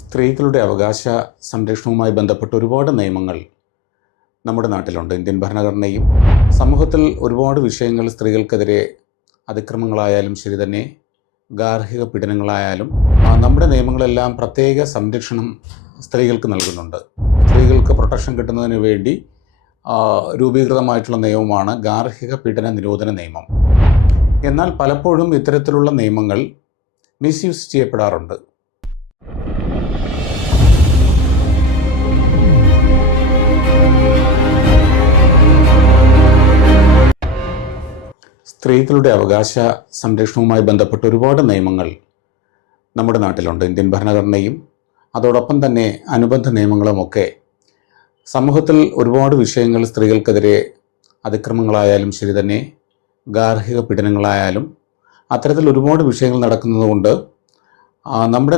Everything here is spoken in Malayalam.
സ്ത്രീകളുടെ അവകാശ സംരക്ഷണവുമായി ബന്ധപ്പെട്ട് ഒരുപാട് നിയമങ്ങൾ നമ്മുടെ നാട്ടിലുണ്ട്. ഇന്ത്യൻ ഭരണഘടനയും സമൂഹത്തിൽ ഒരുപാട് വിഷയങ്ങൾ സ്ത്രീകൾക്കെതിരെ അതിക്രമങ്ങളായാലും ശരി തന്നെ, ഗാർഹിക പീഡനങ്ങളായാലും നമ്മുടെ നിയമങ്ങളെല്ലാം പ്രത്യേക സംരക്ഷണം സ്ത്രീകൾക്ക് നൽകുന്നുണ്ട്. സ്ത്രീകൾക്ക് പ്രൊട്ടക്ഷൻ കിട്ടുന്നതിന് വേണ്ടി രൂപീകൃതമായിട്ടുള്ള നിയമമാണ് ഗാർഹിക പീഡന നിരോധന നിയമം. എന്നാൽ പലപ്പോഴും ഇത്തരത്തിലുള്ള നിയമങ്ങൾ മിസ്യൂസ് ചെയ്യപ്പെടാറുണ്ട്. സ്ത്രീകളുടെ അവകാശ സംരക്ഷണവുമായി ബന്ധപ്പെട്ട് ഒരുപാട് നിയമങ്ങൾ നമ്മുടെ നാട്ടിലുണ്ട്. ഇന്ത്യൻ ഭരണഘടനയും അതോടൊപ്പം തന്നെ അനുബന്ധ നിയമങ്ങളുമൊക്കെ സമൂഹത്തിൽ ഒരുപാട് വിഷയങ്ങൾ സ്ത്രീകൾക്കെതിരെ അതിക്രമങ്ങളായാലും ശരി തന്നെ, ഗാർഹിക പീഡനങ്ങളായാലും അത്തരത്തിൽ ഒരുപാട് വിഷയങ്ങൾ നടക്കുന്നതുകൊണ്ട് നമ്മുടെ